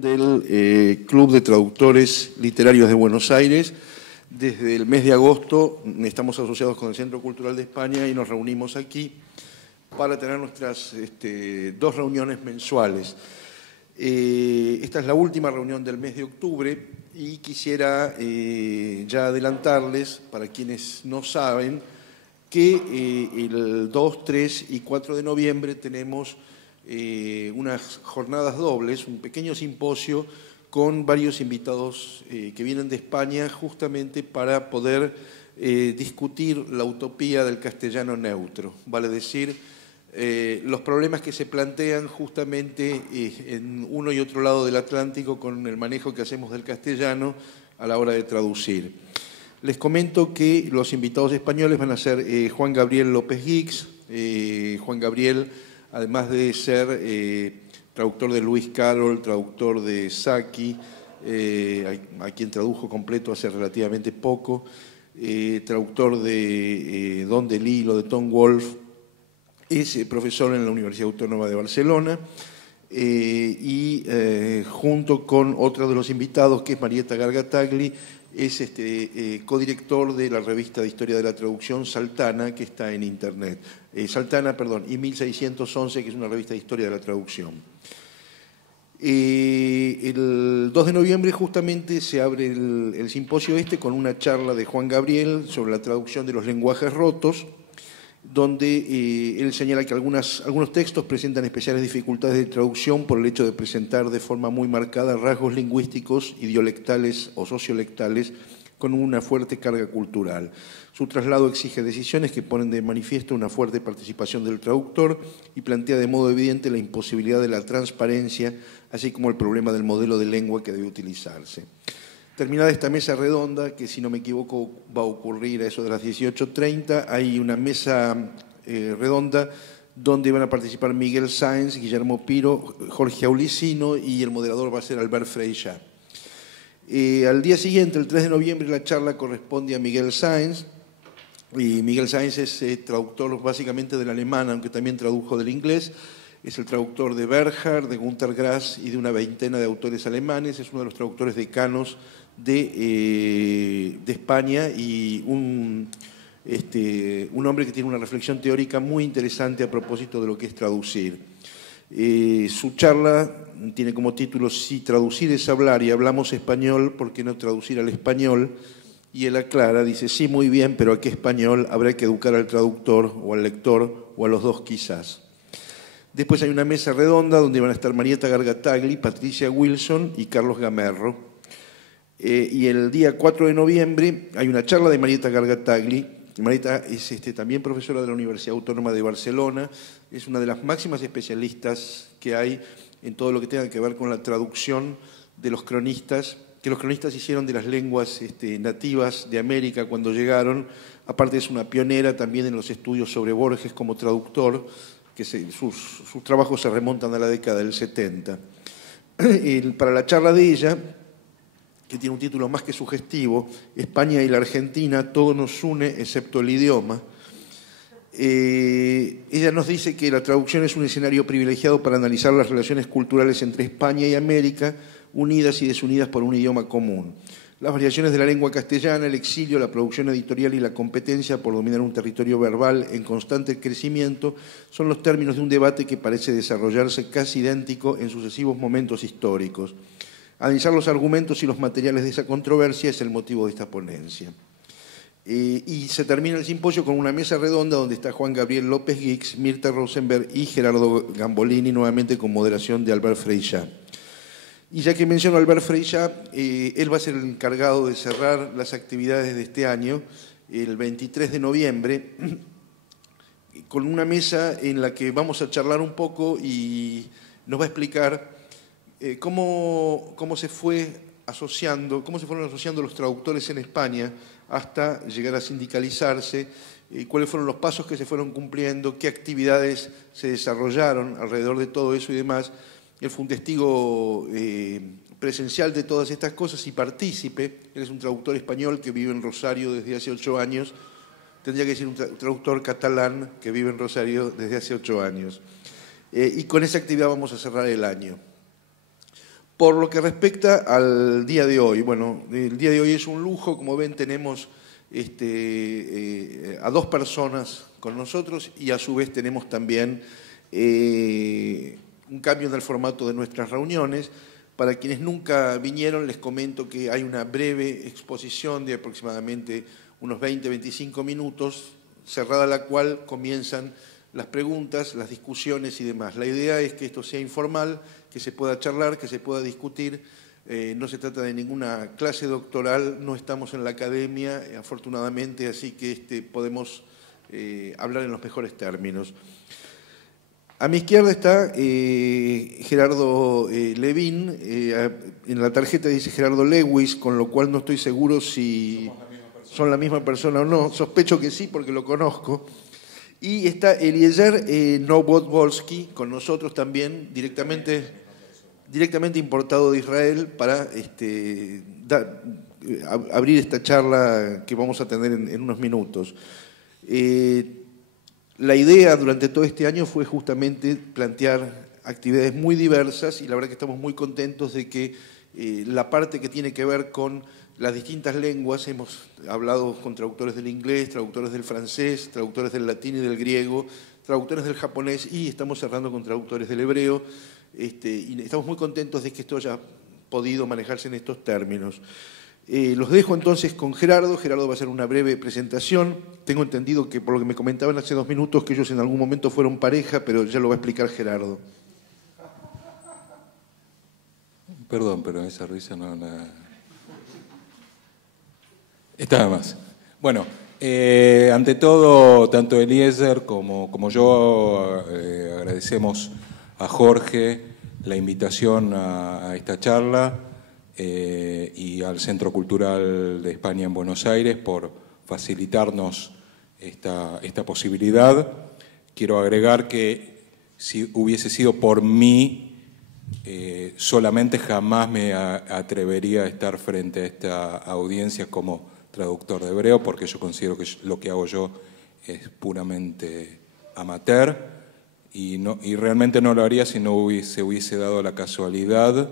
Del Club de Traductores Literarios de Buenos Aires. Desde el mes de agosto estamos asociados con el Centro Cultural de España y nos reunimos aquí para tener nuestras dos reuniones mensuales. Esta es la última reunión del mes de octubre y quisiera ya adelantarles, para quienes no saben, que el 2, 3 y 4 de noviembre tenemos unas jornadas dobles, un pequeño simposio con varios invitados que vienen de España justamente para poder discutir la utopía del castellano neutro, vale decir, los problemas que se plantean justamente en uno y otro lado del Atlántico con el manejo que hacemos del castellano a la hora de traducir. Les comento que los invitados españoles van a ser Juan Gabriel López Guix. Juan Gabriel, además de ser traductor de Lewis Carroll, traductor de Sacchi, a quien tradujo completo hace relativamente poco, traductor de Don DeLillo, de Tom Wolfe, es profesor en la Universidad Autónoma de Barcelona y junto con otro de los invitados, que es Marietta Gargatagli, es codirector de la revista de Historia de la Traducción Saltana, que está en Internet. Saltana, perdón, y 1611, que es una revista de Historia de la Traducción. El 2 de noviembre justamente se abre el simposio con una charla de Juan Gabriel sobre la traducción de los lenguajes rotos, donde él señala que algunos textos presentan especiales dificultades de traducción por el hecho de presentar de forma muy marcada rasgos lingüísticos, idiolectales o sociolectales con una fuerte carga cultural. Su traslado exige decisiones que ponen de manifiesto una fuerte participación del traductor y plantea de modo evidente la imposibilidad de la transparencia, así como el problema del modelo de lengua que debe utilizarse. Terminada esta mesa redonda, que si no me equivoco va a ocurrir a eso de las 18:30, hay una mesa redonda donde van a participar Miguel Sáenz, Guillermo Piro, Jorge Aulicino y el moderador va a ser Albert Freixas. Al día siguiente, el 3 de noviembre, la charla corresponde a Miguel Sáenz. Y Miguel Sáenz es traductor básicamente del alemán, aunque también tradujo del inglés. Es el traductor de Bernhard, de Günter Grass y de una veintena de autores alemanes. Es uno de los traductores decanos de España y un hombre que tiene una reflexión teórica muy interesante a propósito de lo que es traducir. Su charla tiene como título Si traducir es hablar y hablamos español, ¿por qué no traducir al español? Y él aclara, dice, sí, muy bien, pero ¿a qué español? Habrá que educar al traductor o al lector o a los dos quizás. Después hay una mesa redonda donde van a estar Marietta Gargatagli, Patricia Wilson y Carlos Gamerro. Y el día 4 de noviembre hay una charla de Marietta Gargatagli. Marietta es también profesora de la Universidad Autónoma de Barcelona, es una de las máximas especialistas que hay en todo lo que tenga que ver con la traducción de los cronistas, que los cronistas hicieron de las lenguas nativas de América cuando llegaron. Aparte es una pionera también en los estudios sobre Borges como traductor, que sus trabajos se remontan a la década del 70. Para la charla de ella, que tiene un título más que sugestivo, España y la Argentina, todo nos une excepto el idioma. Ella nos dice que la traducción es un escenario privilegiado para analizar las relaciones culturales entre España y América, unidas y desunidas por un idioma común. Las variaciones de la lengua castellana, el exilio, la producción editorial y la competencia por dominar un territorio verbal en constante crecimiento son los términos de un debate que parece desarrollarse casi idéntico en sucesivos momentos históricos. Analizar los argumentos y los materiales de esa controversia es el motivo de esta ponencia. Y se termina el simposio con una mesa redonda donde está Juan Gabriel López Guix, Mirta Rosenberg y Gerardo Gambolini, nuevamente con moderación de Albert Freixas. Y ya que menciono a Albert Freixas, él va a ser el encargado de cerrar las actividades de este año, el 23 de noviembre, con una mesa en la que vamos a charlar un poco y nos va a explicar cómo se fueron asociando los traductores en España hasta llegar a sindicalizarse, cuáles fueron los pasos que se fueron cumpliendo, qué actividades se desarrollaron alrededor de todo eso y demás. Él fue un testigo presencial de todas estas cosas y partícipe. Él es un traductor español que vive en Rosario desde hace 8 años. Tendría que decir un traductor catalán que vive en Rosario desde hace 8 años. Y con esa actividad vamos a cerrar el año. Por lo que respecta al día de hoy, bueno, el día de hoy es un lujo, como ven tenemos a 2 personas con nosotros y a su vez tenemos también un cambio en el formato de nuestras reuniones. Para quienes nunca vinieron les comento que hay una breve exposición de aproximadamente unos 20-25 minutos, cerrada la cual comienzan las preguntas, las discusiones y demás. La idea es que esto sea informal, que se pueda charlar, que se pueda discutir. No se trata de ninguna clase doctoral, no estamos en la academia, afortunadamente, así que podemos hablar en los mejores términos. A mi izquierda está Gerardo Levín, en la tarjeta dice Gerardo Lewis, con lo cual no estoy seguro si son la misma persona o no, sospecho que sí porque lo conozco. Y está Eliezer Nowotvolsky con nosotros también, directamente importado de Israel para abrir esta charla que vamos a tener en unos minutos. La idea durante todo este año fue justamente plantear actividades muy diversas y la verdad que estamos muy contentos de que la parte que tiene que ver con las distintas lenguas, hemos hablado con traductores del inglés, traductores del francés, traductores del latín y del griego, traductores del japonés y estamos cerrando con traductores del hebreo y estamos muy contentos de que esto haya podido manejarse en estos términos. Los dejo entonces con Gerardo. Gerardo va a hacer una breve presentación. Tengo entendido que por lo que me comentaban hace 2 minutos que ellos en algún momento fueron pareja, pero ya lo va a explicar Gerardo. Perdón, pero esa risa no la... Está más. Bueno, ante todo, tanto Eliezer como yo agradecemos a Jorge la invitación a esta charla y al Centro Cultural de España en Buenos Aires por facilitarnos esta posibilidad. Quiero agregar que si hubiese sido por mí, solamente jamás me atrevería a estar frente a esta audiencia como traductor de hebreo, porque yo considero que lo que hago yo es puramente amateur y realmente no lo haría si no se hubiese dado la casualidad,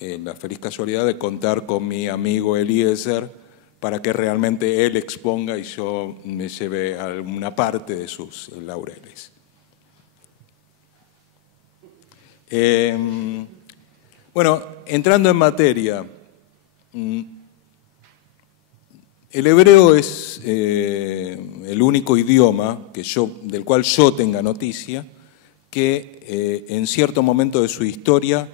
la feliz casualidad de contar con mi amigo Eliezer para que realmente él exponga y yo me lleve alguna parte de sus laureles. Bueno, entrando en materia, el hebreo es el único idioma del cual yo tenga noticia que en cierto momento de su historia,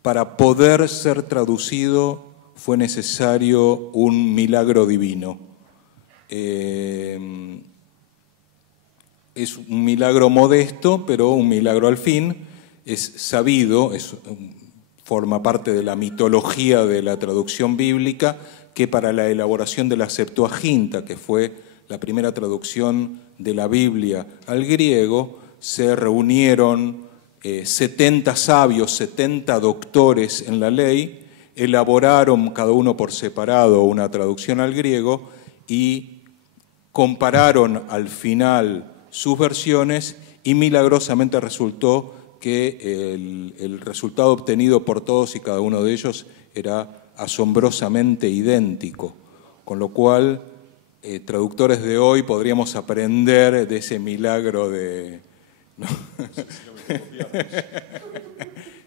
para poder ser traducido, fue necesario un milagro divino. Es un milagro modesto, pero un milagro al fin. Es sabido, forma parte de la mitología de la traducción bíblica, que para la elaboración de la Septuaginta, que fue la primera traducción de la Biblia al griego, se reunieron 70 sabios, 70 doctores en la ley, elaboraron cada uno por separado una traducción al griego y compararon al final sus versiones y milagrosamente resultó que el resultado obtenido por todos y cada uno de ellos era asombrosamente idéntico, con lo cual traductores de hoy podríamos aprender de ese milagro de... ¿no?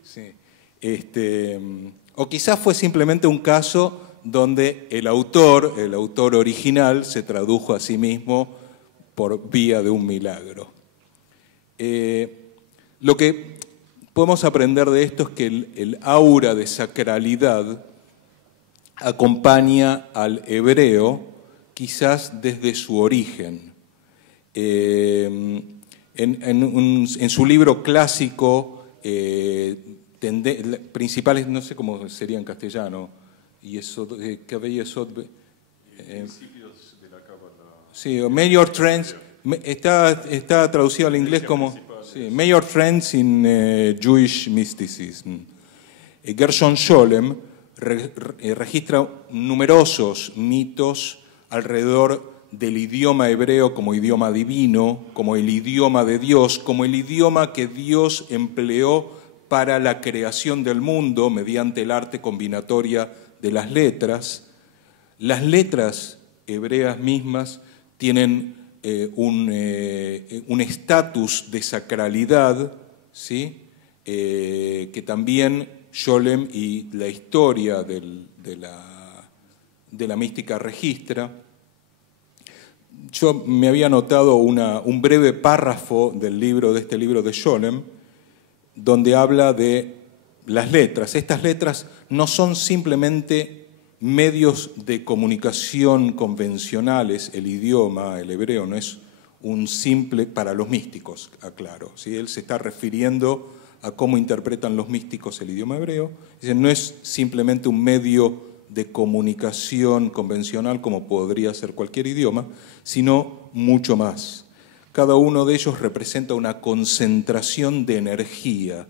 Sí. O quizás fue simplemente un caso donde el autor original se tradujo a sí mismo por vía de un milagro. Lo que podemos aprender de esto es que el aura de sacralidad acompaña al hebreo quizás desde su origen. En su libro clásico, principales, no sé cómo sería en castellano, Principios de la Cábala. Sí, Major Trends, está traducido al inglés como Major Trends in Jewish Mysticism. Gershon Scholem registra numerosos mitos alrededor del idioma hebreo como idioma divino, como el idioma de Dios, como el idioma que Dios empleó para la creación del mundo mediante el arte combinatoria de las letras. Las letras hebreas mismas tienen un estatus de sacralidad, ¿sí? Que también Scholem y la historia de la mística registra. Yo me había notado un breve párrafo de este libro de Scholem, donde habla de las letras. Estas letras no son simplemente medios de comunicación convencionales, el idioma, el hebreo, no es un simple, para los místicos, aclaro, ¿sí? Él se está refiriendo a cómo interpretan los místicos el idioma hebreo. Dice, no es simplemente un medio de comunicación convencional como podría ser cualquier idioma, sino mucho más. Cada uno de ellos representa una concentración de energía,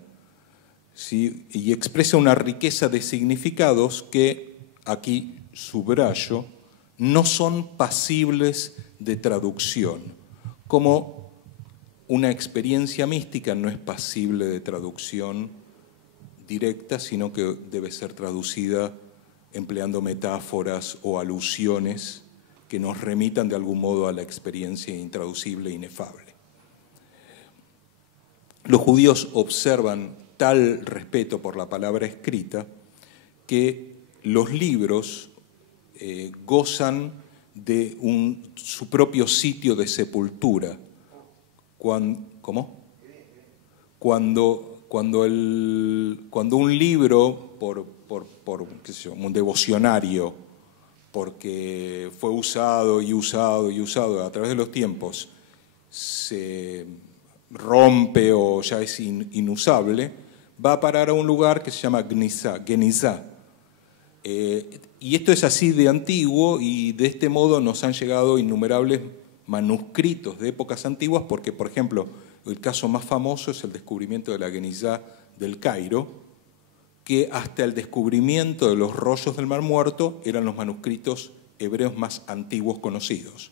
¿sí? Y expresa una riqueza de significados que, aquí subrayo, no son pasibles de traducción, como una experiencia mística no es pasible de traducción directa, sino que debe ser traducida empleando metáforas o alusiones que nos remitan de algún modo a la experiencia intraducible e inefable. Los judíos observan tal respeto por la palabra escrita que los libros gozan de su propio sitio de sepultura. ¿Cómo? Cuando un libro, qué sé yo, un devocionario, porque fue usado y usado y usado a través de los tiempos, se rompe o ya es inusable, va a parar a un lugar que se llama Genizá. Y esto es así de antiguo, y de este modo nos han llegado innumerables manuscritos de épocas antiguas, porque, por ejemplo, el caso más famoso es el descubrimiento de la Genizá del Cairo, que hasta el descubrimiento de los rollos del Mar Muerto eran los manuscritos hebreos más antiguos conocidos.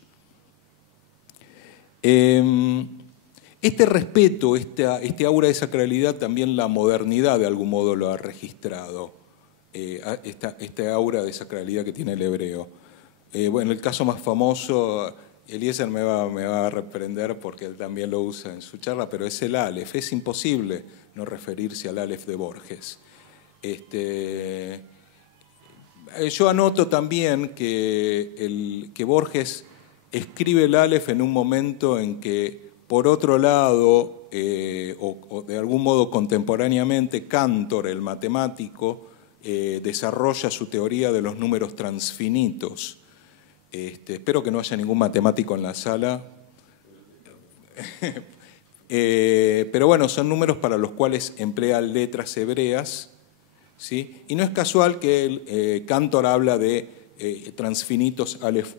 Este respeto, este aura de sacralidad, también la modernidad de algún modo lo ha registrado, esta aura de sacralidad que tiene el hebreo. Bueno, el caso más famoso, Eliezer me va a reprender porque él también lo usa en su charla, pero es el Aleph. Es imposible no referirse al Aleph de Borges. Yo anoto también que Borges escribe el Aleph en un momento en que, por otro lado, o de algún modo contemporáneamente, Cantor, el matemático, desarrolla su teoría de los números transfinitos. Espero que no haya ningún matemático en la sala. Pero bueno, son números para los cuales emplea letras hebreas, ¿sí? Y no es casual que Cantor habla de transfinitos Aleph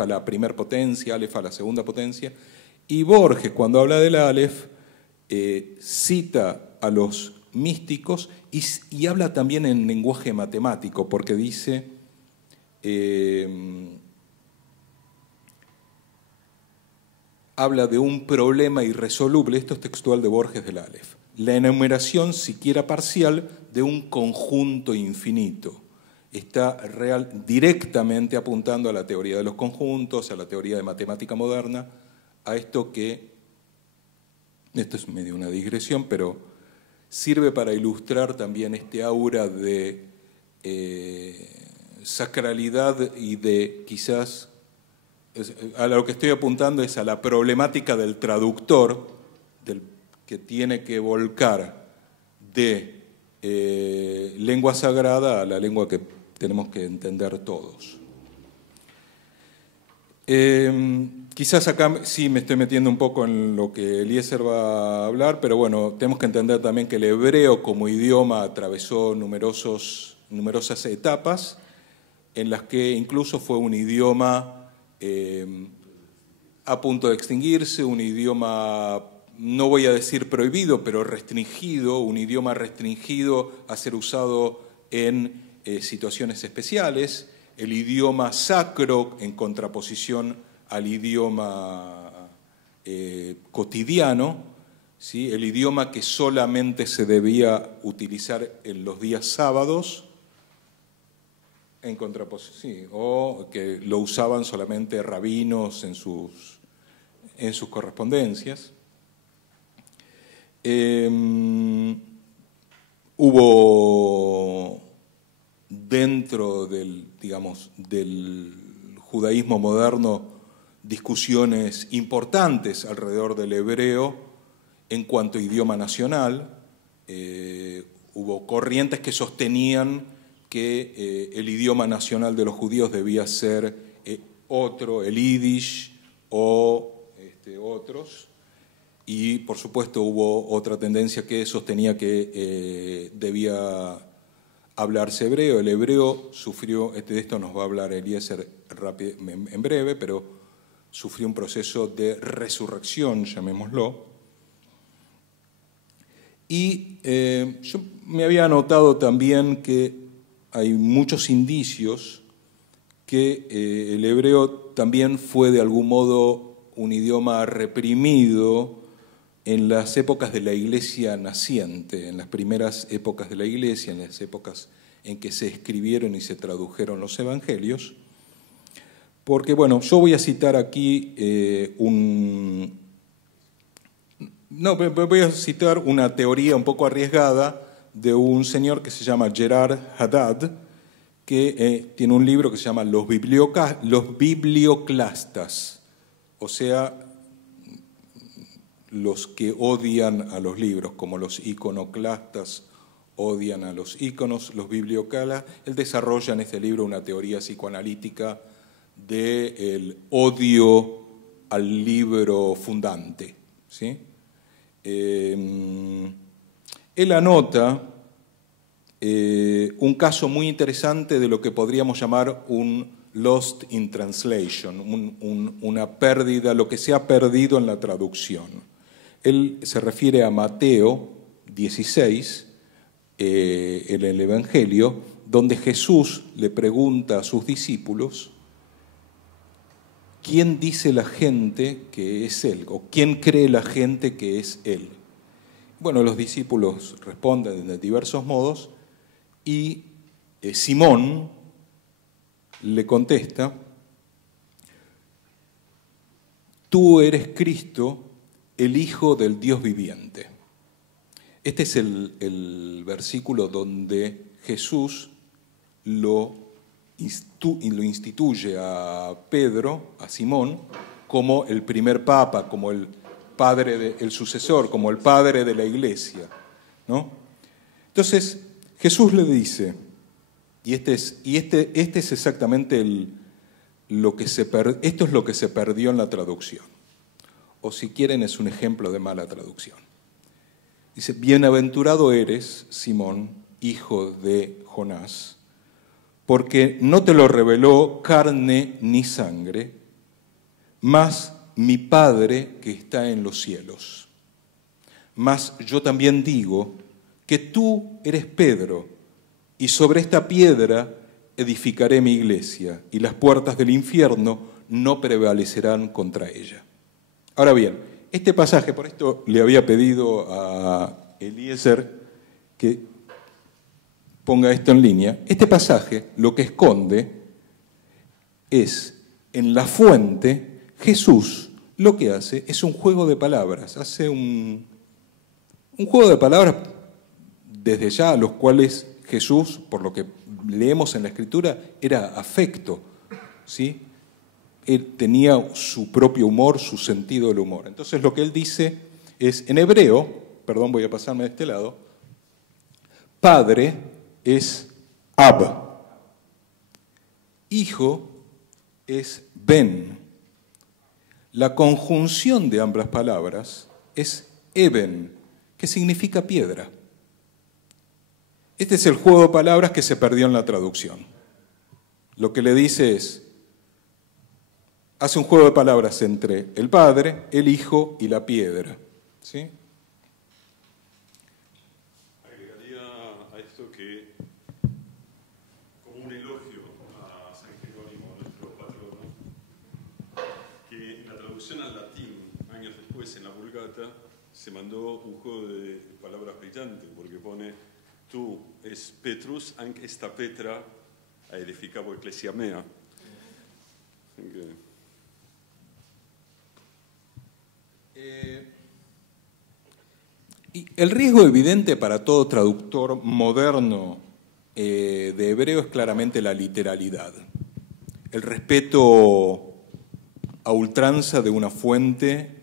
a la primera potencia, Aleph a la segunda potencia, y Borges, cuando habla del Aleph, cita a los místicos y habla también en lenguaje matemático, porque dice, habla de un problema irresoluble, esto es textual de Borges del Aleph, la enumeración siquiera parcial de un conjunto infinito. Está directamente apuntando a la teoría de los conjuntos, a la teoría de matemática moderna, a esto es medio una digresión, pero sirve para ilustrar también este aura de sacralidad y de quizás, a lo que estoy apuntando es a la problemática del traductor, que tiene que volcar de lengua sagrada a la lengua que tenemos que entender todos. Quizás acá sí me estoy metiendo un poco en lo que Eliezer va a hablar, pero bueno, tenemos que entender también que el hebreo como idioma atravesó numerosas etapas en las que incluso fue un idioma a punto de extinguirse, un idioma, no voy a decir prohibido, pero restringido, un idioma restringido a ser usado en situaciones especiales, el idioma sacro en contraposición al idioma cotidiano, ¿sí? El idioma que solamente se debía utilizar en los días sábados, en contraposición, sí, o que lo usaban solamente rabinos en sus correspondencias. Hubo dentro del, digamos, del judaísmo moderno discusiones importantes alrededor del hebreo en cuanto a idioma nacional. Hubo corrientes que sostenían que el idioma nacional de los judíos debía ser otro, el yiddish o otros. Y, por supuesto, hubo otra tendencia que sostenía que debía hablarse hebreo. El hebreo sufrió, de esto nos va a hablar Eliezer en breve, pero sufrió un proceso de resurrección, llamémoslo. Y yo me había notado también que hay muchos indicios que el hebreo también fue de algún modo un idioma reprimido en las épocas de la Iglesia naciente, en las primeras épocas de la Iglesia, en las épocas en que se escribieron y se tradujeron los evangelios. Porque, bueno, yo voy a citar aquí voy a citar una teoría un poco arriesgada de un señor que se llama Gerard Haddad, que tiene un libro que se llama Los biblioclastas, o sea, los que odian a los libros, como los iconoclastas odian a los íconos, los biblioclastas. Él desarrolla en este libro una teoría psicoanalítica del odio al libro fundante, ¿sí? Él anota un caso muy interesante de lo que podríamos llamar un lost in translation, una pérdida, lo que se ha perdido en la traducción. Él se refiere a Mateo 16, en el Evangelio, donde Jesús le pregunta a sus discípulos ¿quién dice la gente que es Él? ¿O quién cree la gente que es Él? Bueno, los discípulos responden de diversos modos y Simón le contesta, tú eres Cristo, el Hijo del Dios viviente. Este es el versículo donde Jesús lo instituye a Pedro, a Simón, como el primer papa, como el padre, el sucesor, como el padre de la iglesia, ¿no? Entonces, Jesús le dice, y este es exactamente esto es lo que se perdió en la traducción, o si quieren es un ejemplo de mala traducción. Dice, bienaventurado eres, Simón, hijo de Jonás, porque no te lo reveló carne ni sangre, mas mi Padre que está en los cielos. Mas yo también digo que tú eres Pedro, y sobre esta piedra edificaré mi iglesia, y las puertas del infierno no prevalecerán contra ella. Ahora bien, este pasaje, por esto le había pedido a Eliezer que ponga esto en línea. Este pasaje lo que esconde es, en la fuente, Jesús lo que hace es un juego de palabras, hace un juego de palabras desde ya a los cuales Jesús, por lo que leemos en la Escritura, era afecto, ¿sí? Él tenía su propio humor, su sentido del humor. Entonces lo que él dice es, en hebreo, perdón, voy a pasarme de este lado, padre es Ab, hijo es Ben. La conjunción de ambas palabras es Eben, que significa piedra. Este es el juego de palabras que se perdió en la traducción. Lo que le dice es, hace un juego de palabras entre el Padre, el Hijo y la piedra, ¿sí? Agregaría a esto que, como un elogio a San Jerónimo, nuestro patrono, que en la traducción al latín, años después en la Vulgata, se mandó un juego de palabras brillante, porque pone, tú es Petrus, anche esta Petra a edificabo ecclesia mea. Y el riesgo evidente para todo traductor moderno de hebreo es claramente la literalidad, el respeto a ultranza de una fuente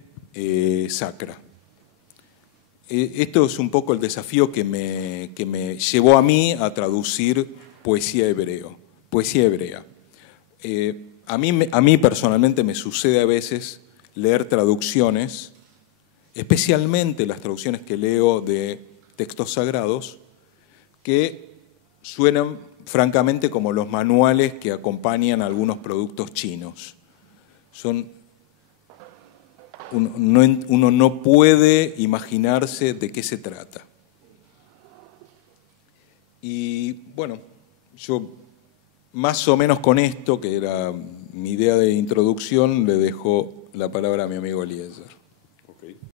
sacra. Esto es un poco el desafío que me llevó a mí a traducir poesía hebrea. A mí personalmente me sucede a veces leer traducciones, especialmente las traducciones que leo de textos sagrados, que suenan francamente como los manuales que acompañan algunos productos chinos. Uno no puede imaginarse de qué se trata. Y bueno, yo más o menos con esto, que era mi idea de introducción, le dejo la palabra a mi amigo Eliezer.